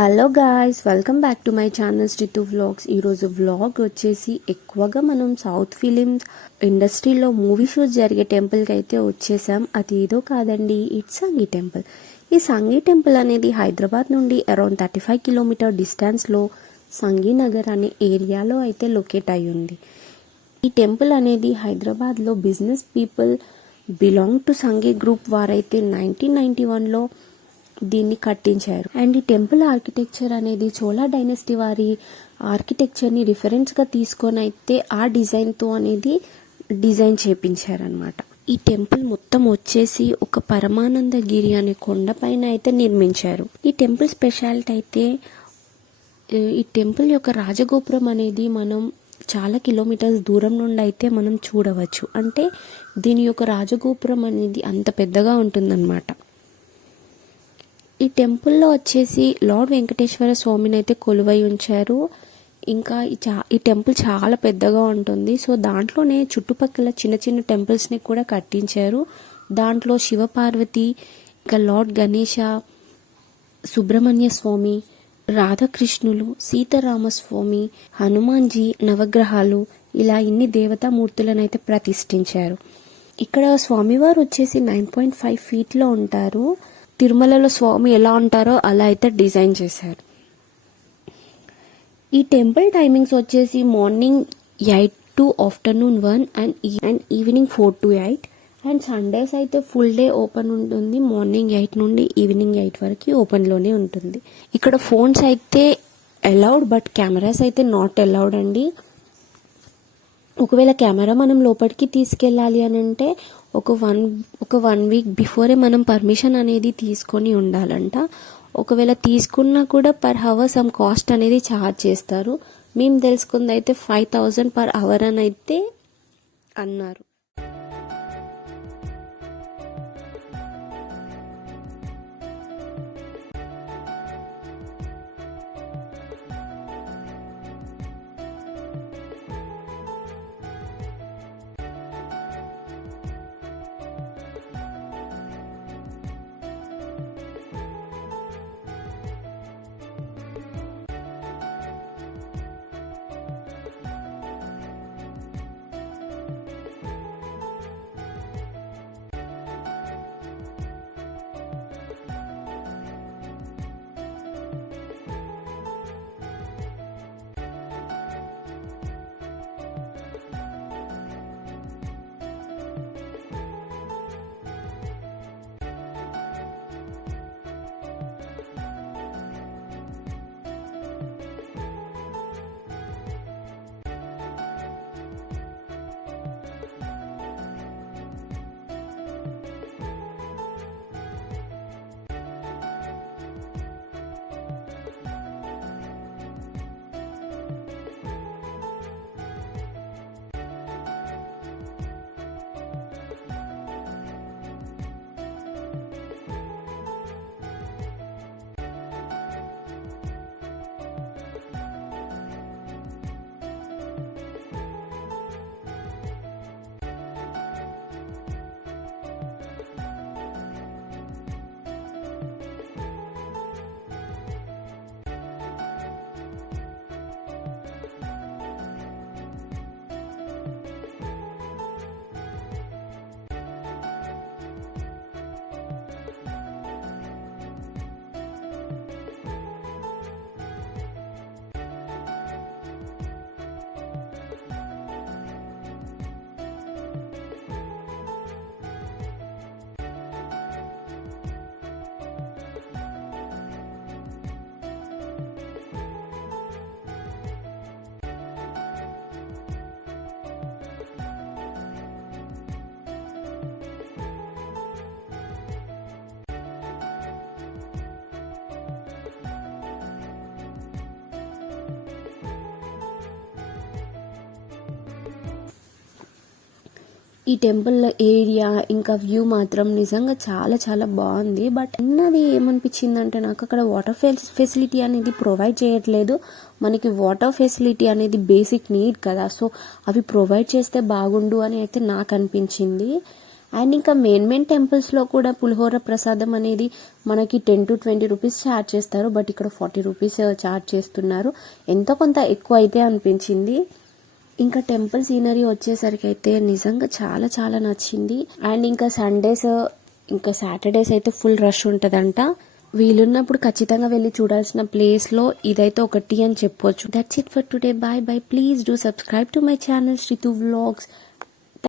Hello guys, welcome back to my channel Sreetu vlogs. ఈరోజు vlog వచ్చేసి ఎక్కువగా మనం సౌత్ ఫిలిం ఇండస్ట్రీలో మూవీ షూట్ జరిగే టెంపుల్కి అయితే వచ్చేసాం. అది ఏదో కాదండి, ఇట్స్ సంగీ టెంపుల్. ఈ సంగీ టెంపుల్ అనేది హైదరాబాద్ నుండి అరౌండ్ 35 కిలోమీటర్ డిస్టెన్స్లో సంగీనగర్ అనే ఏరియాలో అయితే లొకేట్ అయి ఉంది. ఈ టెంపుల్ అనేది హైదరాబాద్లో business people belong to Sanghi group వారైతే 1991లో దీన్ని కట్టించారు. అండ్ ఈ టెంపుల్ ఆర్కిటెక్చర్ అనేది చోళా డైనెస్టీ వారి ఆర్కిటెక్చర్ని రిఫరెన్స్గా తీసుకొని అయితే ఆ డిజైన్తో అనేది డిజైన్ చేపించారనమాట. ఈ టెంపుల్ మొత్తం వచ్చేసి ఒక పరమానందగిరి అనే కొండపైన అయితే నిర్మించారు. ఈ టెంపుల్ స్పెషాలిటీ అయితే ఈ టెంపుల్ యొక్క రాజగోపురం అనేది మనం చాలా కిలోమీటర్స్ దూరం నుండి అయితే మనం చూడవచ్చు. అంటే దీని యొక్క రాజగోపురం అనేది అంత పెద్దగా ఉంటుందన్నమాట. ఈ టెంపుల్లో వచ్చేసి లార్డ్ వెంకటేశ్వర స్వామిని అయితే కొలువై ఉంచారు. ఇంకా ఈ టెంపుల్ చాలా పెద్దగా ఉంటుంది. సో దాంట్లోనే చుట్టుపక్కల చిన్న చిన్న టెంపుల్స్ని కూడా కట్టించారు. దాంట్లో శివపార్వతి, ఇంకా లార్డ్ గణేష, సుబ్రహ్మణ్య స్వామి, రాధాకృష్ణులు, సీతారామస్వామి, హనుమాన్జీ, నవగ్రహాలు, ఇలా ఇన్ని దేవతామూర్తులను అయితే ప్రతిష్ఠించారు. ఇక్కడ స్వామివారు వచ్చేసి 9.5 ఫీట్లో ఉంటారు. తిరుమలలో స్వామి ఎలా ఉంటారో అలా అయితే డిజైన్ చేశారు. ఈ టెంపుల్ టైమింగ్స్ వచ్చేసి morning 8 to afternoon 1 and evening 4 to 8. And Sundays అయితే ఫుల్ డే ఓపెన్ ఉంటుంది. మార్నింగ్ 8 నుండి ఈవినింగ్ 8 వరకు ఓపెన్లోనే ఉంటుంది. ఇక్కడ ఫోన్స్ అయితే అలౌడ్, బట్ కెమెరాస్ అయితే నాట్ అలౌడ్ అండి. ఒకవేళ కెమెరా మనం లోపలికి తీసుకెళ్ళాలి అని అంటే ఒక వన్ వీక్ బిఫోరే మనం పర్మిషన్ అనేది తీసుకొని ఉండాలంట. ఒకవేళ తీసుకున్నా కూడా పర్ అవర్ సమ్ కాస్ట్ అనేది ఛార్జ్ చేస్తారు. మేము తెలుసుకుంది అయితే 5,000 per hour అని అయితే అన్నారు. ఈ టెంపుల్ ఏరియా ఇంకా వ్యూ మాత్రం నిజంగా చాలా చాలా బాగుంది. బట్ అన్నది ఏమనిపించిందంటే నాకు అక్కడ వాటర్ ఫెసిలిటీ అనేది ప్రొవైడ్ చేయట్లేదు. మనకి వాటర్ ఫెసిలిటీ అనేది బేసిక్ నీడ్ కదా, సో అవి ప్రొవైడ్ చేస్తే బాగుండు అని అయితే నాకు అనిపించింది. అండ్ ఇంకా మెయిన్ టెంపుల్స్లో కూడా పులిహోర ప్రసాదం అనేది మనకి 10 to 20 రూపీస్ ఛార్జ్ చేస్తారు. బట్ ఇక్కడ 40 రూపీస్ ఛార్జ్ చేస్తున్నారు. ఎంతో కొంత ఎక్కువ అయితే అనిపించింది. ఇంకా టెంపుల్ సీనరీ వచ్చేసరికి అయితే నిజంగా చాలా చాలా నచ్చింది. అండ్ ఇంకా సండేస్ ఇంకా సాటర్డేస్ అయితే ఫుల్ రష్ ఉంటుందంట. వీలున్నప్పుడు ఖచ్చితంగా వెళ్ళి చూడాల్సిన ప్లేస్లో ఇదైతే ఒకటి అని చెప్పొచ్చు. That's it for today. Bye bye. Please do subscribe to my channel Sreetu vlogs.